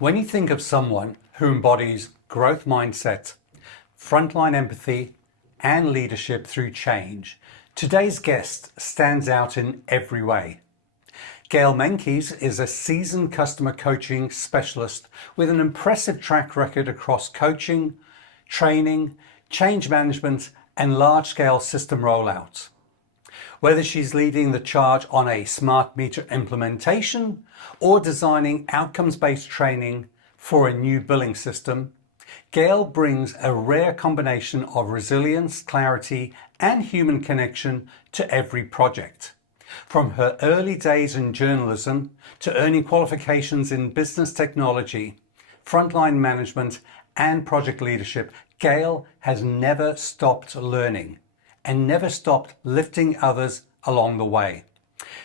When you think of someone who embodies growth mindset, frontline empathy, and leadership through change, today's guest stands out in every way. Gail Meintjeis is a seasoned customer coaching specialist with an impressive track record across coaching, training, change management, and large-scale system rollouts. Whether she's leading the charge on a smart meter implementation or designing outcomes-based training for a new billing system, Gail brings a rare combination of resilience, clarity, and human connection to every project. From her early days in journalism to earning qualifications in business technology, frontline management, and project leadership, Gail has never stopped learning and never stopped lifting others along the way.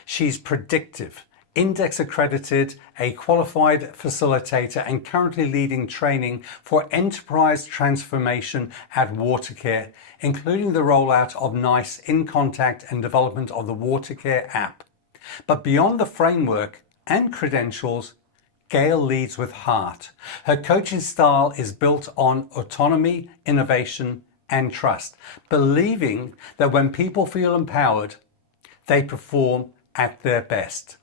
She's predictive, index accredited, a qualified facilitator, and currently leading training for enterprise transformation at Watercare, including the rollout of NICE in Contact and development of the Watercare app. But beyond the framework and credentials, Gail leads with heart. Her coaching style is built on autonomy, innovation, and trust, believing that when people feel empowered, they perform at their best.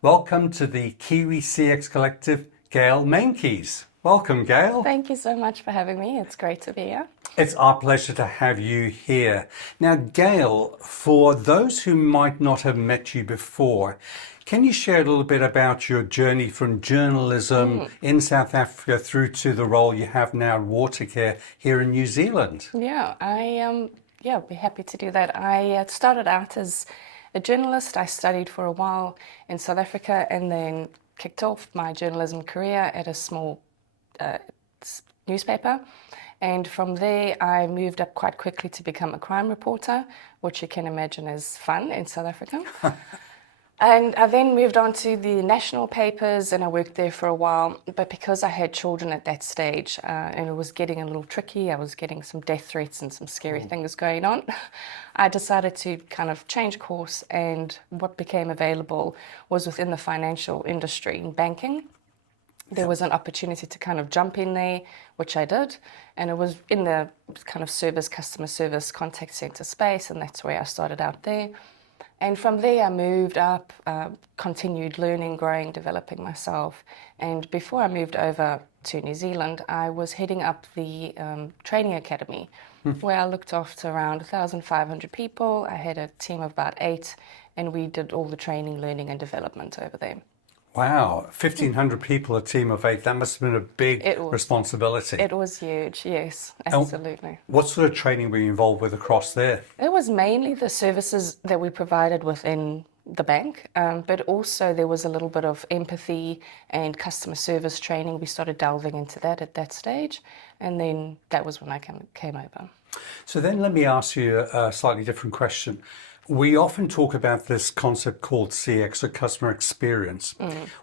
Welcome to the Kiwi CX Collective, Gail Meintjeis. Welcome, Gail. Thank you so much for having me. It's great to be here. It's our pleasure to have you here. Now, Gail, for those who might not have met you before, can you share a little bit about your journey from journalism in South Africa through to the role you have now at Watercare here in New Zealand? Yeah, I'd be happy to do that. I started out as a journalist. I studied for a while in South Africa and then kicked off my journalism career at a small newspaper. And from there, I moved up quite quickly to become a crime reporter, which you can imagine is fun in South Africa. And I then moved on to the national papers and I worked there for a while. But because I had children at that stage and it was getting a little tricky, I was getting some death threats and some scary things going on, I decided to kind of change course, and what became available was within the financial industry in banking. There was an opportunity to kind of jump in there, which I did, and it was in the kind of customer service contact center space, and that's where I started out there. And from there I moved up, continued learning, growing, developing myself. And before I moved over to New Zealand, I was heading up the training academy, where I looked after around 1,500 people. I had a team of about 8, and we did all the training, learning and development over there. Wow, 1,500 people, a team of 8. That must have been a big responsibility. It was huge, yes, absolutely. And what sort of training were you involved with across there? It was mainly the services that we provided within the bank, but also there was a little bit of empathy and customer service training. We started delving into that at that stage, and then that was when I came over. So then let me ask you a slightly different question. We often talk about this concept called CX, or customer experience.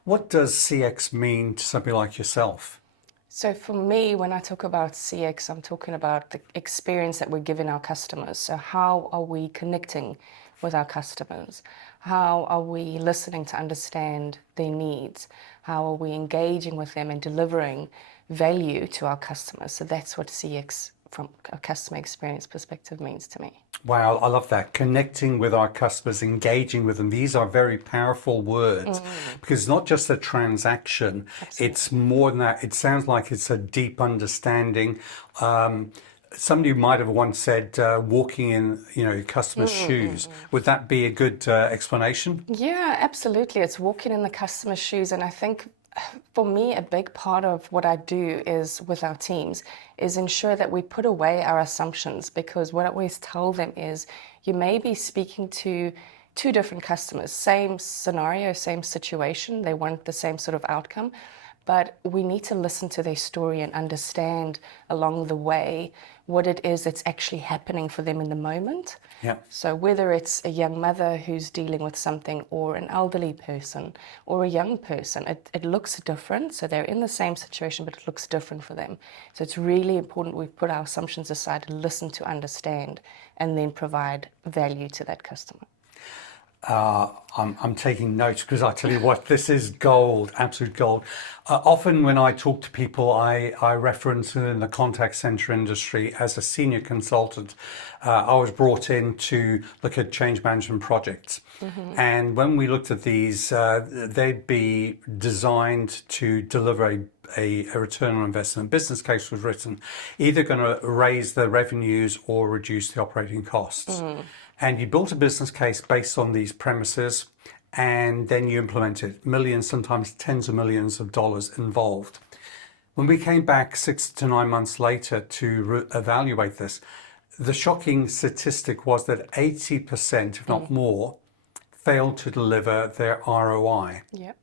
What does CX mean to somebody like yourself? So for me, when I talk about CX, I'm talking about the experience that we're giving our customers. So how are we connecting with our customers? How are we listening to understand their needs? How are we engaging with them and delivering value to our customers? So that's what CX from a customer experience perspective means to me. Wow, I love that. Connecting with our customers, engaging with them. These are very powerful words because it's not just a transaction. Absolutely. It's more than that. It sounds like it's a deep understanding. Somebody might have once said walking in, your customer's shoes. Would that be a good explanation? Yeah, absolutely. It's walking in the customer's shoes. And I think for me, a big part of what I do is with our teams is ensure that we put away our assumptions, because what I always tell them is you may be speaking to 2 different customers, same scenario, same situation, they want the same sort of outcome, but we need to listen to their story and understand along the way what it is that's actually happening for them in the moment. Yeah. So whether it's a young mother who's dealing with something, or an elderly person, or a young person, it looks different. So they're in the same situation, but it looks different for them. So it's really important we put our assumptions aside, listen to understand, and then provide value to that customer. I'm taking notes because I tell you what, this is gold, absolute gold. Often when I talk to people, I reference in the contact center industry as a senior consultant. I was brought in to look at change management projects. And when we looked at these, they'd be designed to deliver a return on investment. Business case was written, either going to raise the revenues or reduce the operating costs. And you built a business case based on these premises, and then you implement it. Millions, sometimes tens of millions of dollars involved. When we came back 6 to 9 months later to evaluate this, the shocking statistic was that 80%, if not more, failed to deliver their ROI. Yep.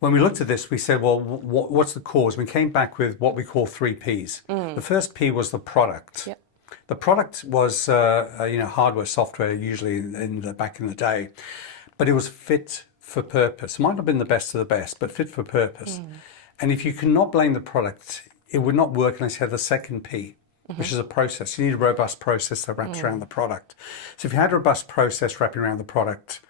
When we looked at this, we said, well, what's the cause? We came back with what we call 3 Ps. The first P was the product. Yep. The product was, hardware, software, usually back in the day, but it was fit for purpose. It might not have been the best of the best, but fit for purpose. And if you cannot blame the product, it would not work unless you had the second P, which is a process. You need a robust process that wraps around the product. So if you had a robust process wrapping around the product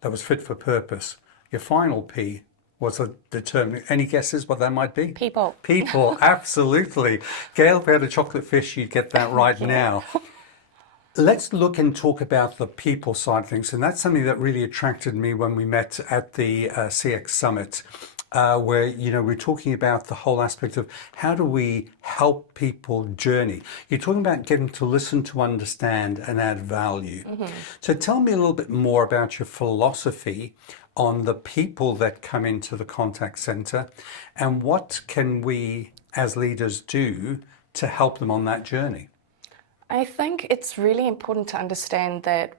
that was fit for purpose, your final P was a determining. Any guesses what that might be? People. People, absolutely. Gail, if we had a chocolate fish, you'd get that right now. Let's look and talk about the people side of things. And that's something that really attracted me when we met at the CX Summit, where, we're talking about the whole aspect of how do we help people journey. You're talking about getting to listen, to understand, and add value. So tell me a little bit more about your philosophy on the people that come into the contact center, and what can we as leaders do to help them on that journey? I think it's really important to understand that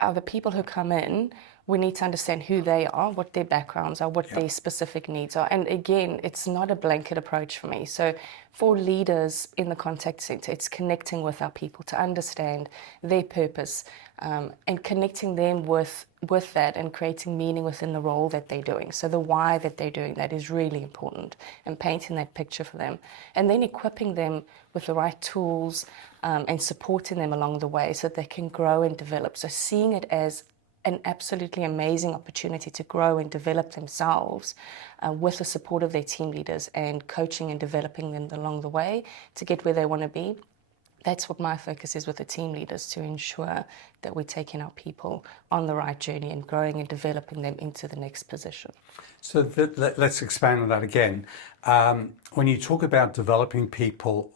the people who come in, we need to understand who they are, what their backgrounds are, what their specific needs are. And again, it's not a blanket approach for me. So for leaders in the contact center, it's connecting with our people to understand their purpose, and connecting them with that and creating meaning within the role that they're doing. So the why that they're doing that is really important, and painting that picture for them. And then equipping them with the right tools, and supporting them along the way so that they can grow and develop. So seeing it as an absolutely amazing opportunity to grow and develop themselves, with the support of their team leaders, and coaching and developing them along the way to get where they want to be. That's what my focus is with the team leaders, to ensure that we're taking our people on the right journey and growing and developing them into the next position. So let's expand on that again. When you talk about developing people,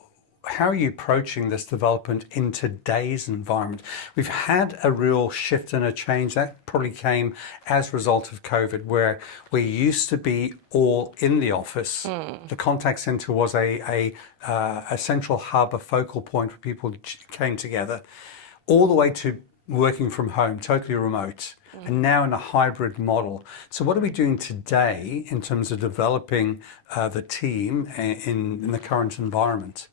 how are you approaching this development in today's environment? We've had a real shift and a change that probably came as a result of COVID, where we used to be all in the office. The contact center was a central hub, a focal point where people came together, all the way to working from home, totally remote, and now in a hybrid model. So what are we doing today in terms of developing the team in the current environment?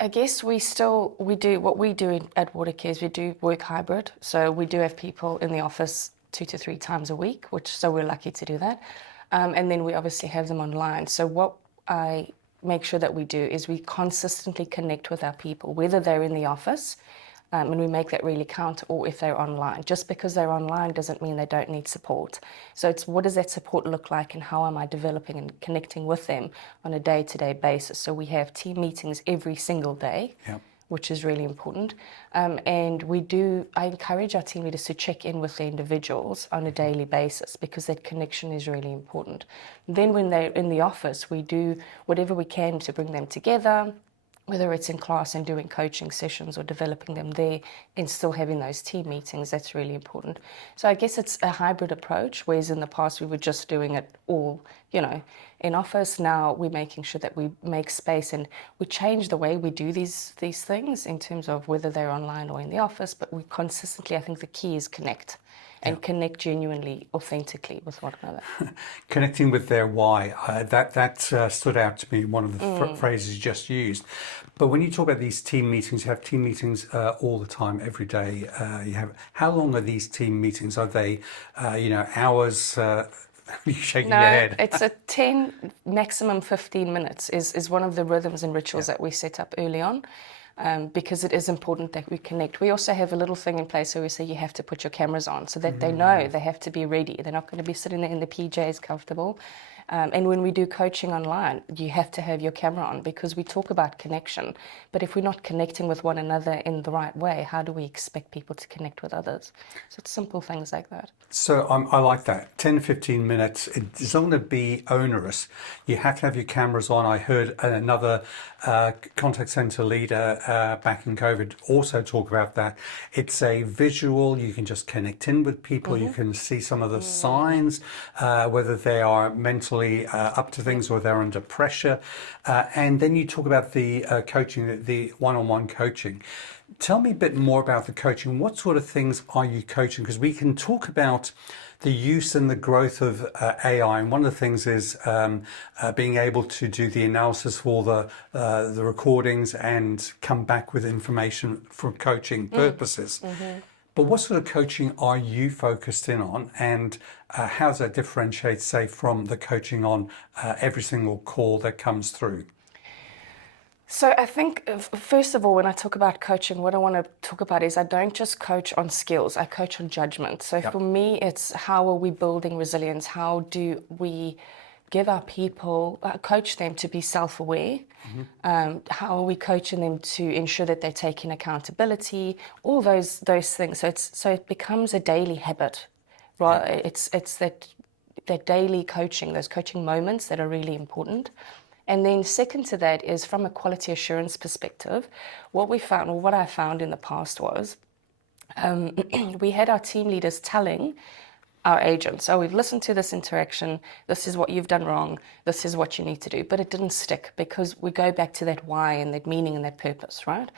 I guess we do what we do at Watercare is we do work hybrid. So we do have people in the office 2 to 3 times a week, so we're lucky to do that. And then we obviously have them online. So what I make sure that we do is we consistently connect with our people, whether they're in the office, and we make that really count, or if they're online. Just because they're online doesn't mean they don't need support. So it's, what does that support look like, and how am I developing and connecting with them on a day-to-day basis? So we have team meetings every single day, which is really important. And I encourage our team leaders to check in with the individuals on a daily basis, because that connection is really important. Then when they're in the office, we do whatever we can to bring them together, whether it's in class and doing coaching sessions or developing them there and still having those team meetings. That's really important. So I guess it's a hybrid approach, whereas in the past we were just doing it all, in office. Now we're making sure that we make space, and we change the way we do these things in terms of whether they're online or in the office, but we consistently, I think the key is connect. And connect genuinely, authentically with one another. Connecting with their why, that stood out to me, one of the phrases you just used. But when you talk about these team meetings, you have team meetings all the time, every day. How long are these team meetings? Are they, hours? You're shaking your head. It's a 10, maximum 15 minutes is one of the rhythms and rituals that we set up early on. because it is important that we connect. We also have a little thing in place where we say you have to put your cameras on so that they know they have to be ready. They're not going to be sitting there in the PJs comfortable. And when we do coaching online, you have to have your camera on because we talk about connection. But if we're not connecting with one another in the right way, how do we expect people to connect with others? So it's simple things like that. So I like that. 10, 15 minutes. It's not going to be onerous. You have to have your cameras on. I heard another contact center leader back in COVID also talk about that. It's a visual. You can just connect in with people. You can see some of the signs, whether they are mentally up to things or they're under pressure. And then you talk about the coaching, the one-on-one coaching. Tell me a bit more about the coaching. What sort of things are you coaching? Because we can talk about the use and the growth of AI, and one of the things is being able to do the analysis for the recordings and come back with information for coaching purposes. But what sort of coaching are you focused in on, and how does that differentiate, say, from the coaching on every single call that comes through? So I think, first of all, when I talk about coaching, what I want to talk about is I don't just coach on skills, I coach on judgment. So for me, it's how are we building resilience? How do we give our people, coach them to be self-aware? How are we coaching them to ensure that they're taking accountability? All those things. So it becomes a daily habit, right? It's that daily coaching, those coaching moments that are really important. And then second to that is from a quality assurance perspective, what we found, or what I found in the past was, we had our team leaders telling our agents, oh, we've listened to this interaction, this is what you've done wrong, this is what you need to do. But it didn't stick because we go back to that why and that meaning and that purpose, right?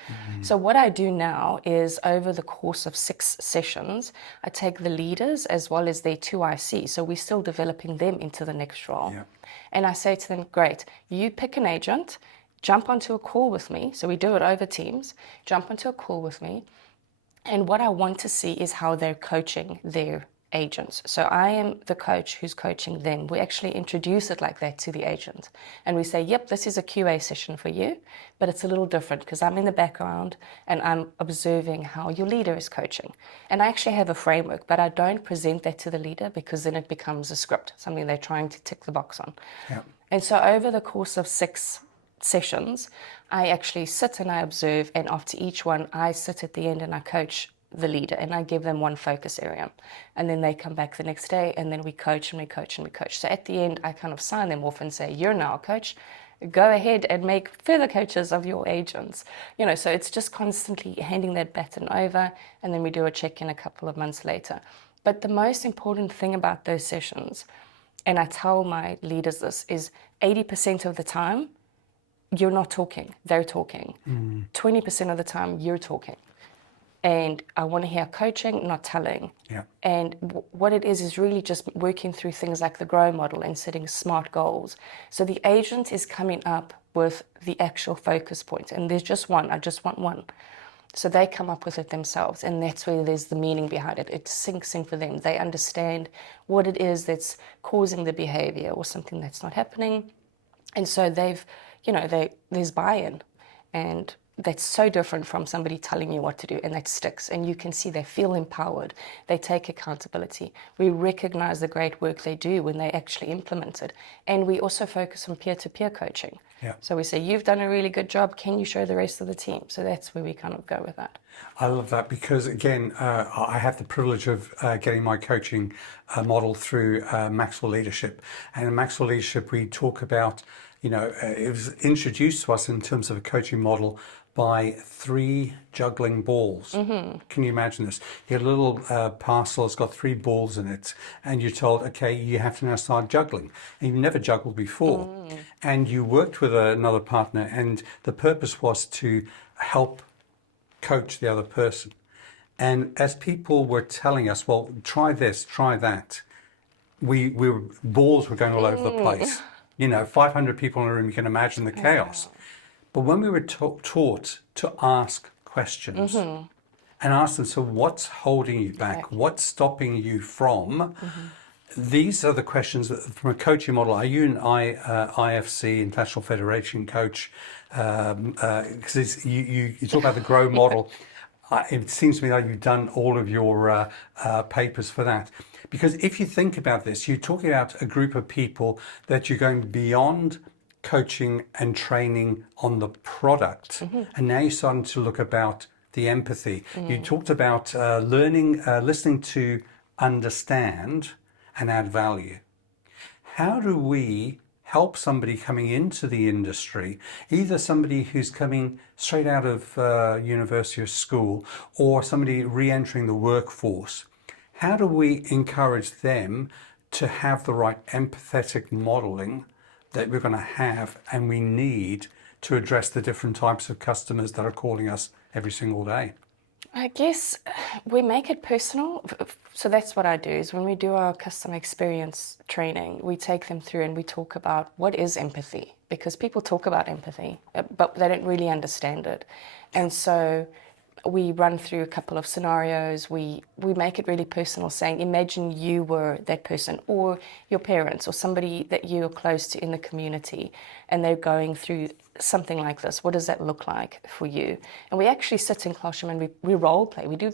So what I do now is over the course of 6 sessions, I take the leaders as well as their 2 IC. So we're still developing them into the next role. And I say to them, great, you pick an agent, jump onto a call with me. So we do it over Teams, jump onto a call with me. And what I want to see is how they're coaching their agents. So I am the coach who's coaching them. We actually introduce it like that to the agent. And we say, yep, this is a QA session for you, but it's a little different because I'm in the background and I'm observing how your leader is coaching. And I actually have a framework, but I don't present that to the leader because then it becomes a script, something they're trying to tick the box on. And so over the course of 6 sessions, I actually sit and I observe, and after each one, I sit at the end and I coach the leader and I give them one focus area, and then they come back the next day and then we coach and we coach and we coach. So at the end I kind of sign them off and say, you're now a coach, go ahead and make further coaches of your agents, so it's just constantly handing that baton over, and then we do a check-in a couple of months later. But the most important thing about those sessions, and I tell my leaders this, is 80% of the time you're not talking, they're talking. 20% of the time you're talking. And I want to hear coaching, not telling. And what it is really just working through things like the GROW model and setting smart goals. So the agent is coming up with the actual focus point, and there's just one, I just want one. So they come up with it themselves, and that's where there's the meaning behind it. It sinks in for them. They understand what it is that's causing the behavior or something that's not happening. And so there's buy-in, and that's so different from somebody telling you what to do, and that sticks. And you can see they feel empowered. They take accountability. We recognize the great work they do when they actually implement it. And we also focus on peer-to-peer coaching. So we say, you've done a really good job. Can you show the rest of the team? So that's where we kind of go with that. I love that because, again, I have the privilege of getting my coaching model through Maxwell Leadership. And in Maxwell Leadership, we talk about, it was introduced to us in terms of a coaching model by 3 juggling balls. Can you imagine this? You get a little parcel, it's got 3 balls in it, and you're told, okay, you have to now start juggling. And you've never juggled before. And you worked with another partner, and the purpose was to help coach the other person. And as people were telling us, well, try this, try that, balls were going all over the place. 500 people in a room, you can imagine the chaos. But when we were taught to ask questions and ask them, so what's holding you back? What's stopping you from These are the questions that, from a coaching model. Are you an IFC, International Federation coach? Because you talk about the grow model. It seems to me like you've done all of your papers for that. Because if you think about this, you're talking about a group of people that you're going beyond coaching and training on the product. And now you're starting to look about the empathy. You talked about learning, listening to understand and add value. How do we help somebody coming into the industry, either somebody who's coming straight out of university or school, or somebody re-entering the workforce? How do we encourage them to have the right empathetic modeling that we're going to have and we need to address the different types of customers that are calling us every single day? I guess we make it personal. So that's what I do, is when we do our customer experience training, we take them through and we talk about what is empathy, because people talk about empathy, but they don't really understand it. And so we run through a couple of scenarios. We make it really personal, saying, imagine you were that person, or your parents, or somebody that you're close to in the community, and they're going through something like this. What does that look like for you? And we actually sit in classroom and we role play. We do,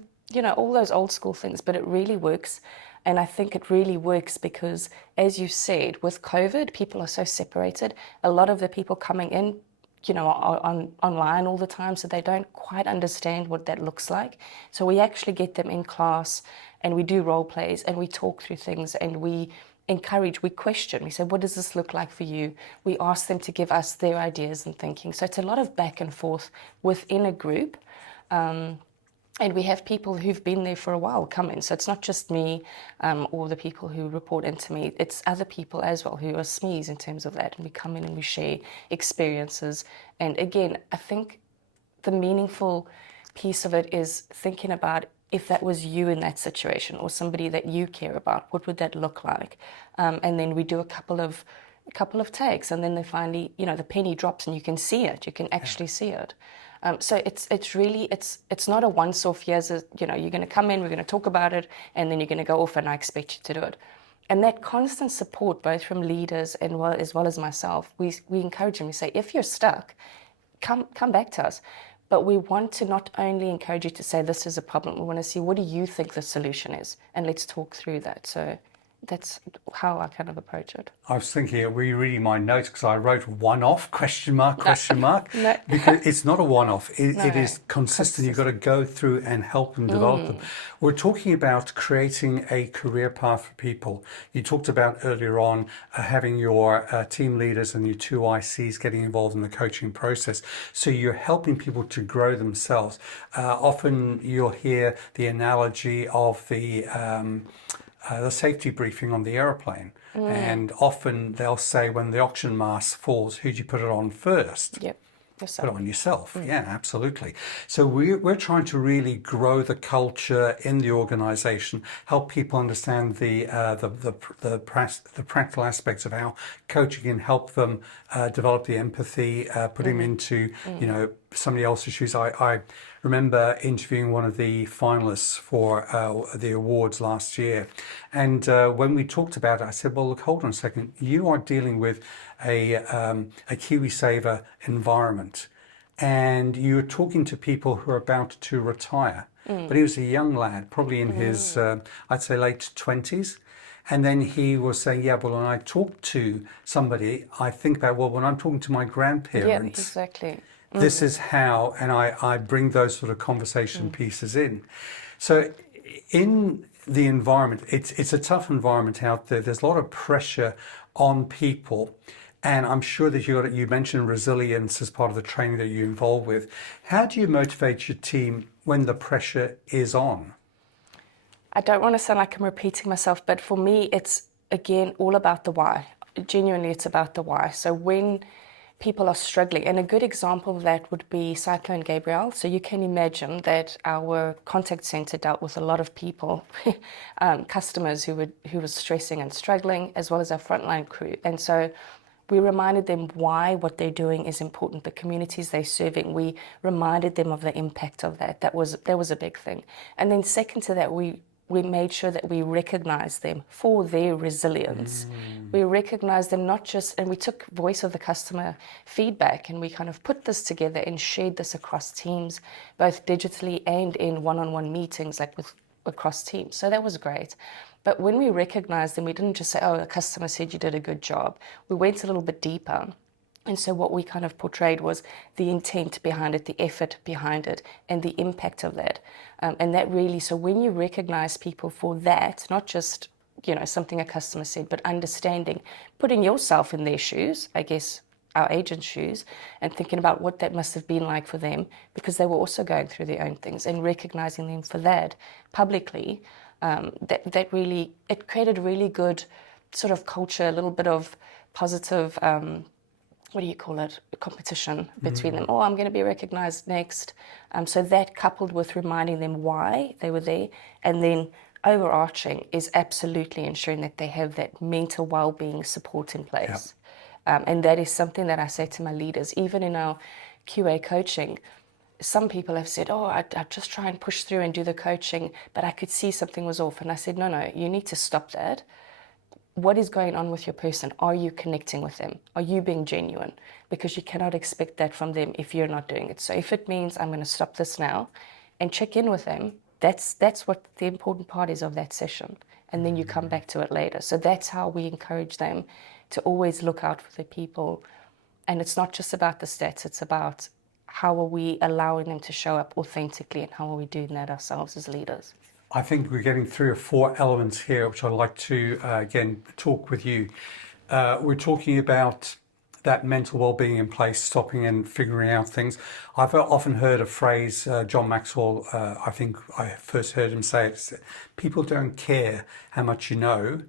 all those old school things, but it really works. And I think it really works because, as you said, with COVID, people are so separated. A lot of the people coming in, are online all the time, so they don't quite understand what that looks like. So we actually get them in class and we do role plays and we talk through things and we encourage, we question, we say, what does this look like for you? We ask them to give us their ideas and thinking. So it's a lot of back and forth within a group. And we have people who've been there for a while come in. So it's not just me or the people who report into me. It's other people as well who are SMEs in terms of that. And we come in and we share experiences. And again, I think the meaningful piece of it is thinking about, if that was you in that situation or somebody that you care about, what would that look like? And then we do a couple of takes, and then they finally, the penny drops and you can see it. You can actually see it. So it's really not a once-off. Here's you're going to come in, we're going to talk about it, and then you're going to go off, and I expect you to do it. And that constant support, both from leaders and as well as myself, we encourage them. We say, if you're stuck, come back to us. But we want to not only encourage you to say this is a problem, we want to see, what do you think the solution is? And let's talk through that. So that's how I kind of approach it. I was thinking, were you reading my notes? Because I wrote one-off, question mark. No. Because it's not a one-off. It is consistent. You've got to go through and help them develop them. We're talking about creating a career path for people. You talked about earlier on having your team leaders and your 2 ICs getting involved in the coaching process. So you're helping people to grow themselves. Often you'll hear the analogy of the safety briefing on the aeroplane. And often they'll say, when the oxygen mask falls, who do you put it on first? Yep. Yourself. Put it on yourself. Yeah, absolutely. So we're trying to really grow the culture in the organization, help people understand the practical aspects of how coaching can help them develop the empathy, put them into somebody else's shoes. I remember interviewing one of the finalists for the awards last year, and when we talked about it, I said, well, look, hold on a second. You are dealing with a Kiwi Saver environment, and you're talking to people who are about to retire. But he was a young lad, probably in his, I'd say, late 20s. And then he was saying, yeah, well, when I talk to somebody, I think about, well, when I'm talking to my grandparents, exactly. This is how, and I bring those sort of conversation pieces in. So in the environment, it's a tough environment out there. There's a lot of pressure on people. And I'm sure that you mentioned resilience as part of the training that you're involved with. How do you motivate your team when the pressure is on? I don't want to sound like I'm repeating myself, but for me, it's, again, all about the why. Genuinely, it's about the why. So when people are struggling, and a good example of that would be Cyclone Gabrielle. So you can imagine that our contact center dealt with a lot of people, customers who were stressing and struggling, as well as our frontline crew. And so we reminded them why what they're doing is important, the communities they're serving. We reminded them of the impact of that. That was a big thing. And then second to that, we we made sure that we recognized them for their resilience. We recognized them not just, and we took voice of the customer feedback, and we kind of put this together and shared this across teams, both digitally and in one-on-one meetings, like across teams. So that was great. But when we recognized them, we didn't just say, oh, the customer said you did a good job. We went a little bit deeper. And so what we kind of portrayed was the intent behind it, the effort behind it, and the impact of that. And that really, so when you recognize people for that, not just, something a customer said, but understanding, putting yourself in their shoes, I guess, our agent's shoes, and thinking about what that must have been like for them, because they were also going through their own things, and recognizing them for that publicly, that really, it created a really good sort of culture, a little bit of positive, what do you call it, a competition between them. Oh, I'm going to be recognized next. So that, coupled with reminding them why they were there, and then overarching is absolutely ensuring that they have that mental well-being support in place. And that is something that I say to my leaders, even in our QA coaching. Some people have said, oh, I'd just try and push through and do the coaching, but I could see something was off. And I said, no, you need to stop that. What is going on with your person? Are you connecting with them? Are you being genuine? Because you cannot expect that from them if you're not doing it. So if it means I'm going to stop this now and check in with them, that's what the important part is of that session. And then you come back to it later. So that's how we encourage them to always look out for the people. And it's not just about the stats, it's about how are we allowing them to show up authentically, and how are we doing that ourselves as leaders. I think we're getting 3 or 4 elements here, which I'd like to, again, talk with you. We're talking about that mental well-being in place, stopping and figuring out things. I've often heard a phrase, John Maxwell, I think I first heard him say it, people don't care how much you know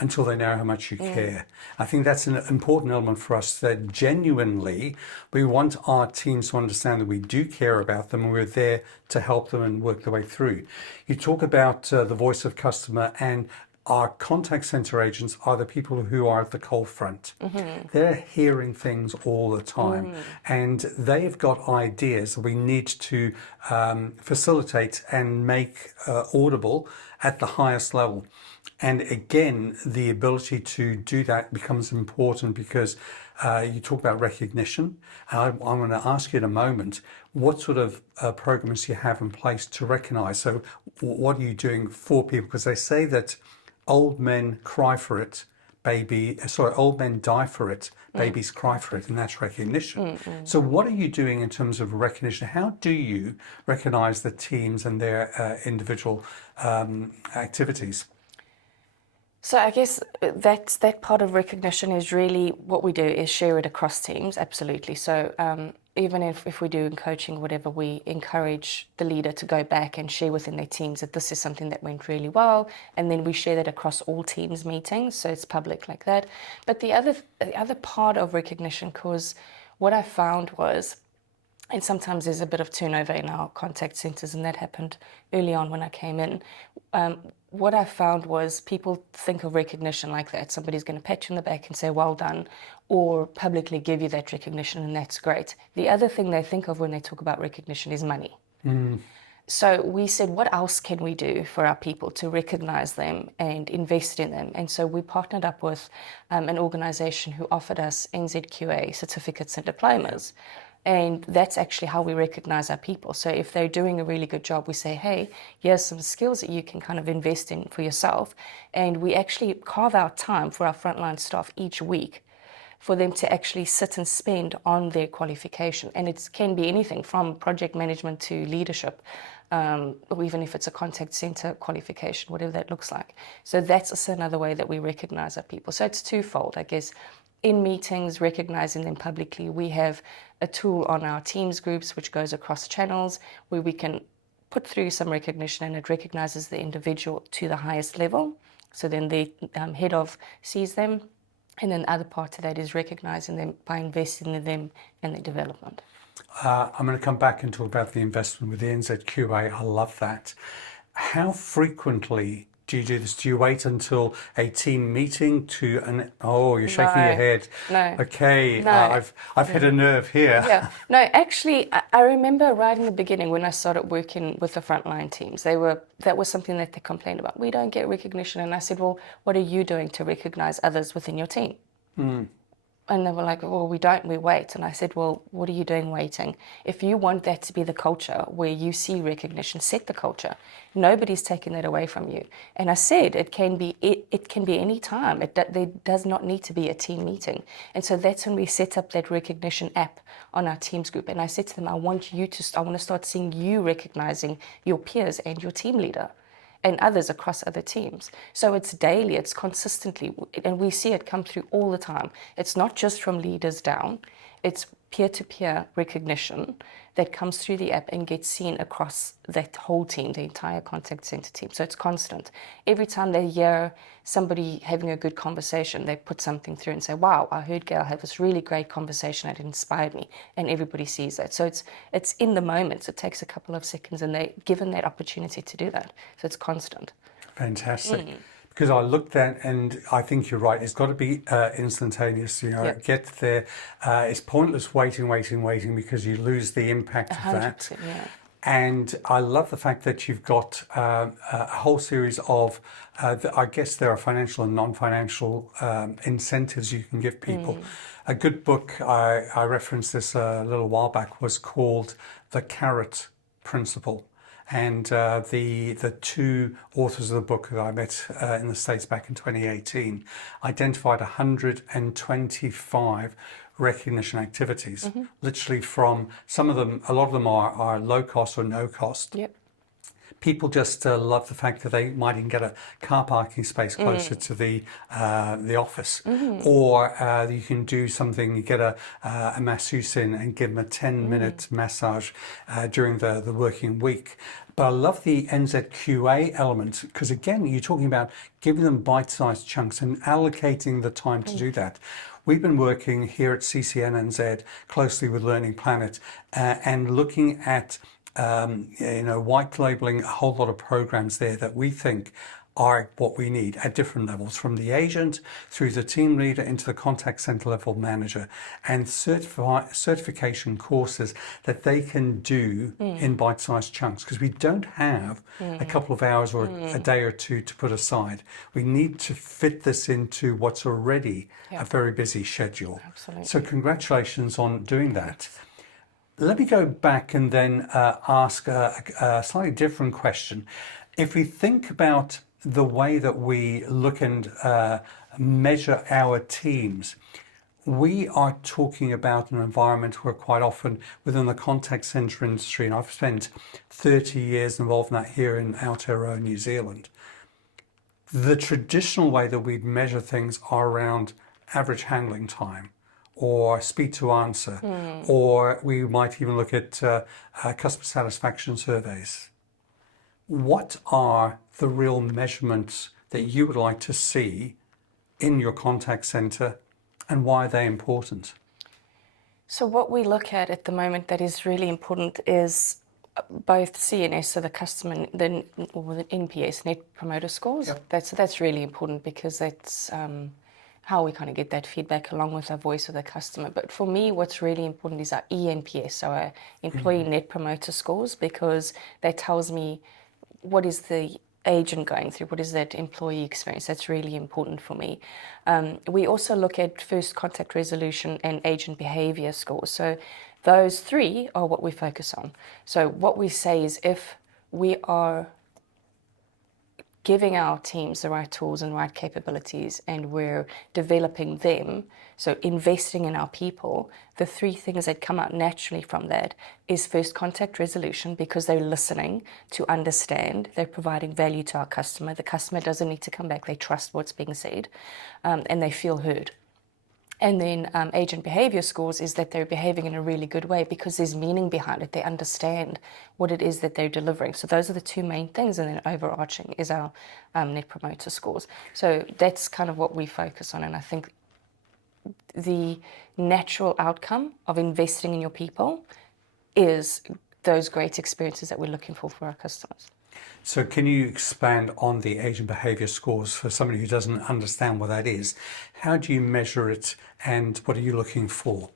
until they know how much you care. I think that's an important element for us, that genuinely we want our teams to understand that we do care about them, and we're there to help them and work their way through. You talk about the voice of customer, and our contact center agents are the people who are at the cold front. They're hearing things all the time, and they've got ideas that we need to facilitate and make audible at the highest level. And again, the ability to do that becomes important, because you talk about recognition. I'm going to ask you in a moment, what sort of programs you have in place to recognize? So what are you doing for people? Because they say that old men cry for it, old men die for it, babies cry for it, and that's recognition. So what are you doing in terms of recognition? How do you recognize the teams and their individual activities? So I guess that part of recognition is really what we do, is share it across teams, absolutely. So even if we do in coaching, whatever, we encourage the leader to go back and share within their teams that this is something that went really well, and then we share that across all teams meetings, so it's public like that. But the other part of recognition, because what I found was, and sometimes there's a bit of turnover in our contact centers, and that happened early on when I came in. What I found was people think of recognition like that. Somebody's going to pat you on the back and say, well done, or publicly give you that recognition, and that's great. The other thing they think of when they talk about recognition is money. So we said, what else can we do for our people to recognize them and invest in them? And so we partnered up with an organization who offered us NZQA certificates and diplomas. And that's actually how we recognize our people. So if they're doing a really good job, we say, hey, here's some skills that you can kind of invest in for yourself. And we actually carve out time for our frontline staff each week for them to actually sit and spend on their qualification. And it can be anything from project management to leadership, or even if it's a contact center qualification, whatever that looks like. So that's also another way that we recognize our people. So it's twofold, I guess. In meetings, recognizing them publicly, we have a tool on our Teams groups which goes across channels where we can put through some recognition, and it recognizes the individual to the highest level. So then the head of sees them, and then the other part of that is recognizing them by investing in them and their development. I'm going to come back and talk about the investment with the NZQA. I love that. How frequently do you do this? Do you wait until a team meeting oh, you're shaking your No, head. no, Okay, no. I've hit a nerve here. Yeah, no, actually, I remember right in the beginning when I started working with the frontline teams, that was something that they complained about. We don't get recognition. And I said, well, what are you doing to recognize others within your team? And they were like, well, we don't, we wait. And I said, well, what are you doing waiting? If you want that to be the culture where you see recognition, set the culture. Nobody's taking that away from you. And I said, it can be any time. There does not need to be a team meeting. And so that's when we set up that recognition app on our Teams group. And I said to them, I want to start seeing you recognizing your peers and your team leader and others across other teams. So it's daily, it's consistently, and we see it come through all the time. It's not just from leaders down, it's peer-to-peer recognition that comes through the app and gets seen across that whole team, the entire contact center team. So it's constant. Every time they hear somebody having a good conversation, they put something through and say, wow, I heard Gail have this really great conversation, it inspired me, and everybody sees that. So it's in the moment. It takes a couple of seconds, and they're given that opportunity to do that. So it's constant. Fantastic. Because I looked at, and I think you're right, it's got to be instantaneous, Yep. get there. It's pointless waiting, because you lose the impact of that. 100%, yeah. And I love the fact that you've got a whole series of, I guess there are financial and non-financial incentives you can give people. A good book, I referenced this a little while back, was called The Carrot Principle. And the two authors of the book that I met in the States back in 2018 identified 125 recognition activities, literally from some of them, a lot of them are low cost or no cost. Yep. People just love the fact that they might even get a car parking space closer to the office, or you can do something. You get a masseuse in and give them a 10-minute massage during the working week. But I love the NZQA element because again, you're talking about giving them bite-sized chunks and allocating the time to do that. We've been working here at CCNNZ closely with Learning Planet and looking at white labeling a whole lot of programs there that we think are what we need at different levels, from the agent through the team leader into the contact center level manager, and certification courses that they can do in bite-sized chunks, because we don't have a couple of hours or a day or two to put aside. We need to fit this into what's already a very busy schedule. Absolutely. So congratulations on doing that. Let me go back and then ask a slightly different question. If we think about the way that we look and measure our teams, we are talking about an environment where quite often within the contact centre industry, and I've spent 30 years involved in that here in Aotearoa, New Zealand, the traditional way that we measure things are around average handling time, or speed to answer, or we might even look at customer satisfaction surveys. What are the real measurements that you would like to see in your contact center, and why are they important? So what we look at the moment that is really important is both CNS, so the customer, or the NPS, Net Promoter Scores. Yep. That's really important because that's how we kind of get that feedback along with our voice of the customer. But for me, what's really important is our ENPS, so our Employee Net Promoter Scores, because that tells me what is the agent going through, what is that employee experience. That's really important for me. We also look at first contact resolution and agent behavior scores. So those three are what we focus on. So what we say is if we are giving our teams the right tools and right capabilities and we're developing them, so investing in our people, the three things that come out naturally from that is first contact resolution, because they're listening to understand, they're providing value to our customer. The customer doesn't need to come back, they trust what's being said, and they feel heard. And then agent behavior scores is that they're behaving in a really good way because there's meaning behind it. They understand what it is that they're delivering. So those are the two main things. And then overarching is our Net Promoter Scores. So that's kind of what we focus on. And I think the natural outcome of investing in your people is those great experiences that we're looking for our customers. So can you expand on the agent behavior scores for somebody who doesn't understand what that is? How do you measure it and what are you looking for?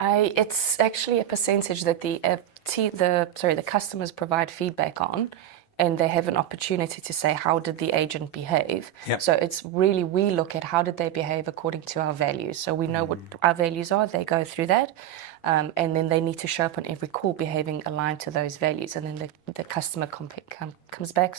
It's actually a percentage that the customers provide feedback on, and they have an opportunity to say, how did the agent behave? Yep. So it's really, we look at how did they behave according to our values. So we know what our values are, they go through that, and then they need to show up on every call behaving aligned to those values. And then the customer comes back,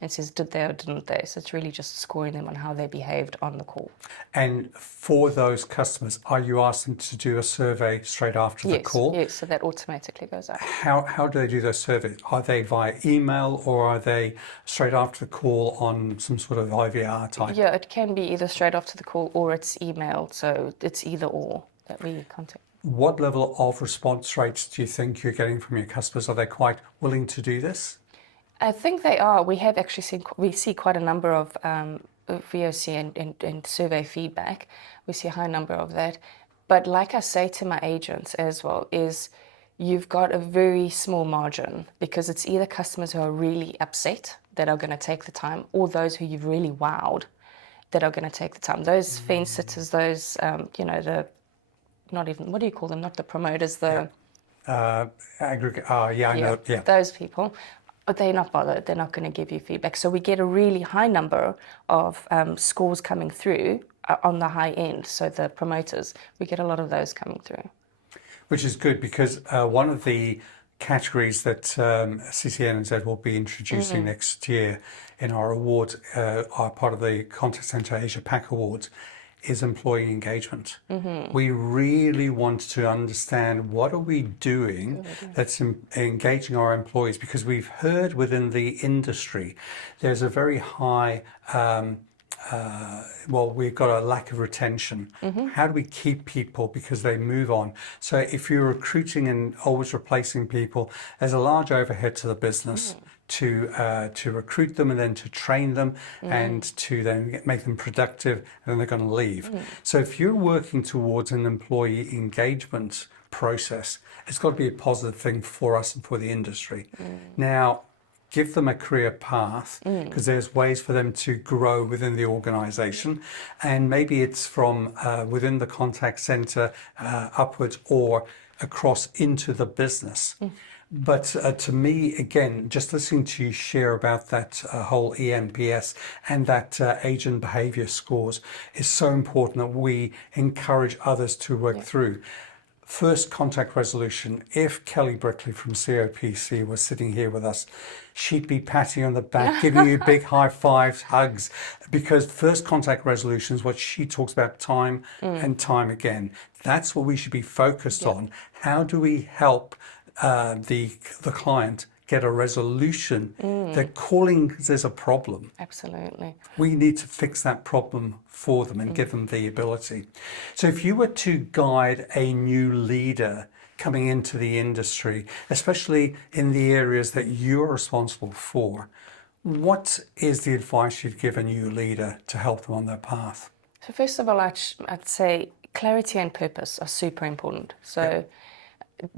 and says, did they or didn't they? So it's really just scoring them on how they behaved on the call. And for those customers, are you asking to do a survey straight after the call? Yes, so that automatically goes out. How do they do those surveys? Are they via email or are they straight after the call on some sort of IVR type? Yeah, it can be either straight after the call or it's email. So it's either or that we contact. What level of response rates do you think you're getting from your customers? Are they quite willing to do this? I think they are. We have actually see quite a number of VOC and survey feedback. We see a high number of that. But like I say to my agents as well, is you've got a very small margin because it's either customers who are really upset that are going to take the time, or those who you've really wowed that are going to take the time. Those fence sitters, those not even, what do you call them? Not the promoters, the I know. Yeah. those people. But they're not bothered. They're not going to give you feedback. So we get a really high number of scores coming through on the high end. So the promoters, we get a lot of those coming through. Which is good because one of the categories that CCNZ will be introducing next year in our awards, are part of the Contact Centre Asia Pac Awards, is employee engagement. We really want to understand what are we doing that's engaging our employees, because we've heard within the industry there's a very high we've got a lack of retention. How do we keep people because they move on? So if you're recruiting and always replacing people, there's a large overhead to the business to recruit them and then to train them and to then make them productive, and then they're going to leave. So if you're working towards an employee engagement process, it's got to be a positive thing for us and for the industry. Now, give them a career path, because there's ways for them to grow within the organization, and maybe it's from within the contact center upwards or across into the business. But to me, again, just listening to you share about that whole EMPS and that agent behavior scores is so important that we encourage others to work through. First contact resolution. If Kelly Brickley from COPC was sitting here with us, she'd be patting you on the back, giving you big high fives, hugs, because first contact resolution is what she talks about time and time again. That's what we should be focused on. How do we help the client get a resolution? They're calling because there's a problem. Absolutely. We need to fix that problem for them and give them the ability. So if you were to guide a new leader coming into the industry, especially in the areas that you're responsible for, what is the advice you'd give a new leader to help them on their path? So first of all, I'd say clarity and purpose are super important. So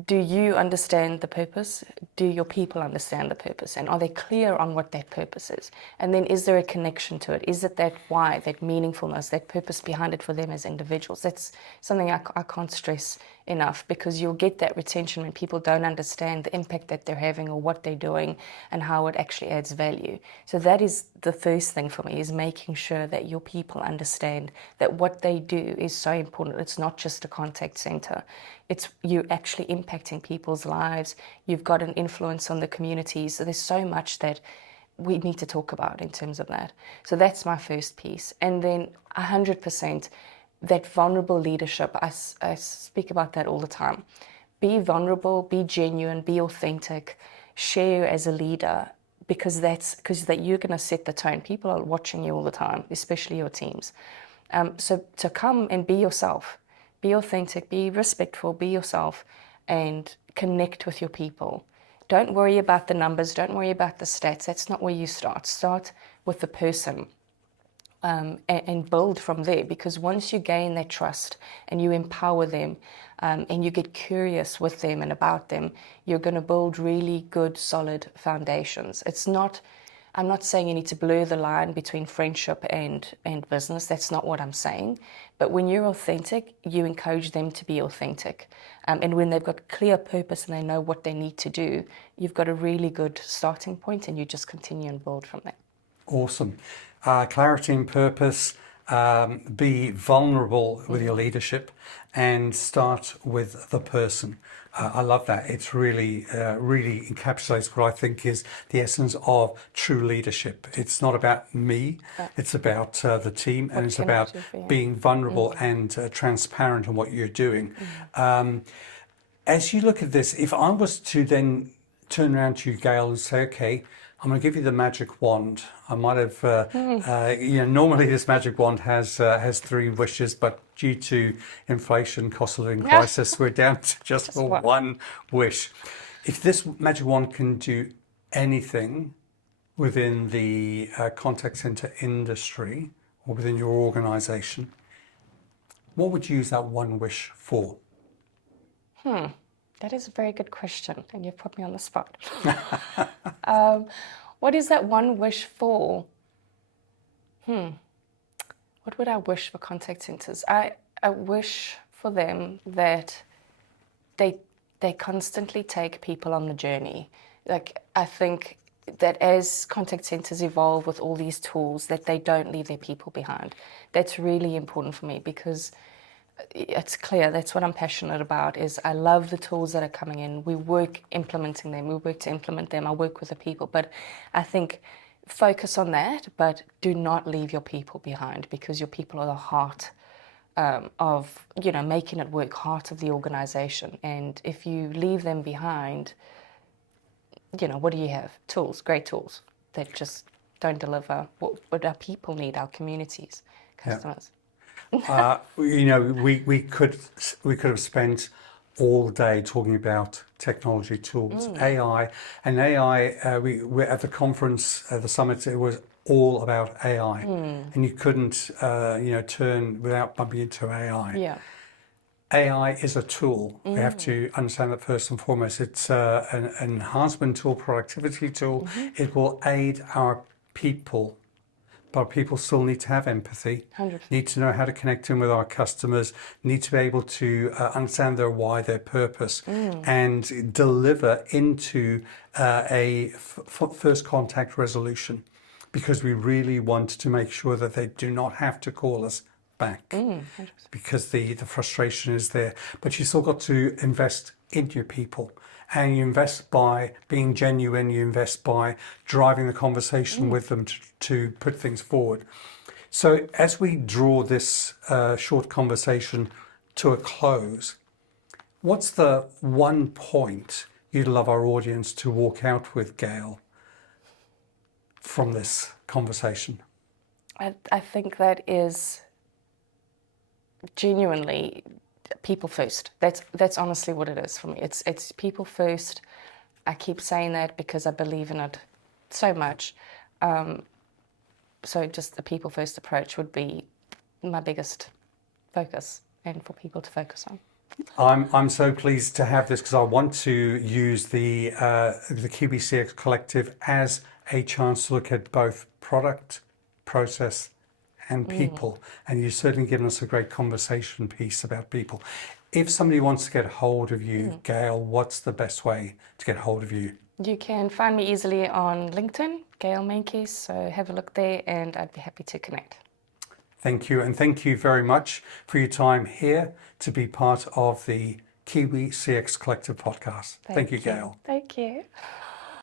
do you understand the purpose? Do your people understand the purpose? And are they clear on what that purpose is? And then is there a connection to it? Is it that why, that meaningfulness, that purpose behind it for them as individuals? That's something I can't stress enough, because you'll get that retention when people don't understand the impact that they're having or what they're doing and how it actually adds value. So that is the first thing for me, is making sure that your people understand that what they do is so important. It's not just a contact center. It's you actually impacting people's lives. You've got an influence on the community. So there's so much that we need to talk about in terms of that. So that's my first piece. And then 100%, that vulnerable leadership, I speak about that all the time. Be vulnerable, be genuine, be authentic, share as a leader, because you're going to set the tone. People are watching you all the time, especially your teams. So to come and be yourself, be authentic, be respectful, be yourself, and connect with your people. Don't worry about the numbers, don't worry about the stats. That's not where you start. Start with the person. and build from there. Because once you gain their trust and you empower them and you get curious with them and about them, you're going to build really good, solid foundations. I'm not saying you need to blur the line between friendship and business. That's not what I'm saying. But when you're authentic, you encourage them to be authentic. And when they've got clear purpose and they know what they need to do, you've got a really good starting point, and you just continue and build from there. Awesome. Clarity and purpose, be vulnerable with your leadership, and start with the person. I love that. It's really encapsulates what I think is the essence of true leadership. It's not about me, it's about the team, and it's about being vulnerable and transparent on what you're doing. As you look at this, if I was to then turn around to you, Gail, and say, okay, I'm going to give you the magic wand. I might have, normally this magic wand has 3 wishes, but due to inflation, cost of living crisis, we're down to just for one wish. If this magic wand can do anything within the contact center industry or within your organization, what would you use that one wish for? That is a very good question, and you've put me on the spot. What is that one wish for? What would I wish for contact centers? I wish for them that they constantly take people on the journey. Like, I think that as contact centers evolve with all these tools, that they don't leave their people behind. That's really important for me, because it's clear that's what I'm passionate about. Is I love the tools that are coming in. We work implementing them. We work to implement them. I work with the people, but I think focus on that, but do not leave your people behind, because your people are the heart of making it work, heart of the organization. And if you leave them behind, what do you have? Tools, great tools that just don't deliver what our people need, our communities, customers. We could have spent all day talking about technology tools, AI, and AI. We're at the conference, the summit. It was all about AI, and you couldn't, turn without bumping into AI. Yeah. AI is a tool. We have to understand that first and foremost. It's an enhancement tool, productivity tool. It will aid our people. But people still need to have empathy, 100%. Need to know how to connect in with our customers, need to be able to understand their why, their purpose, and deliver into a first contact resolution, because we really want to make sure that they do not have to call us back, because the frustration is there. But you still got to invest in your people. And you invest by being genuine, you invest by driving the conversation with them to put things forward. So as we draw this short conversation to a close, what's the one point you'd love our audience to walk out with, Gail, from this conversation? I think that is genuinely people first. That's honestly what it is for me. It's people first. I keep saying that because I believe in it so much. So just the people first approach would be my biggest focus, and for people to focus on. I'm so pleased to have this, because I want to use the Kiwi CX Collective as a chance to look at both product, process, and people. And you've certainly given us a great conversation piece about people. If somebody wants to get hold of you, Gail, what's the best way to get hold of you? You can find me easily on LinkedIn, Gail Meintjeis, so have a look there and I'd be happy to connect. Thank you, and thank you very much for your time here to be part of the Kiwi CX Collective podcast. Thank you, Gail. Thank you.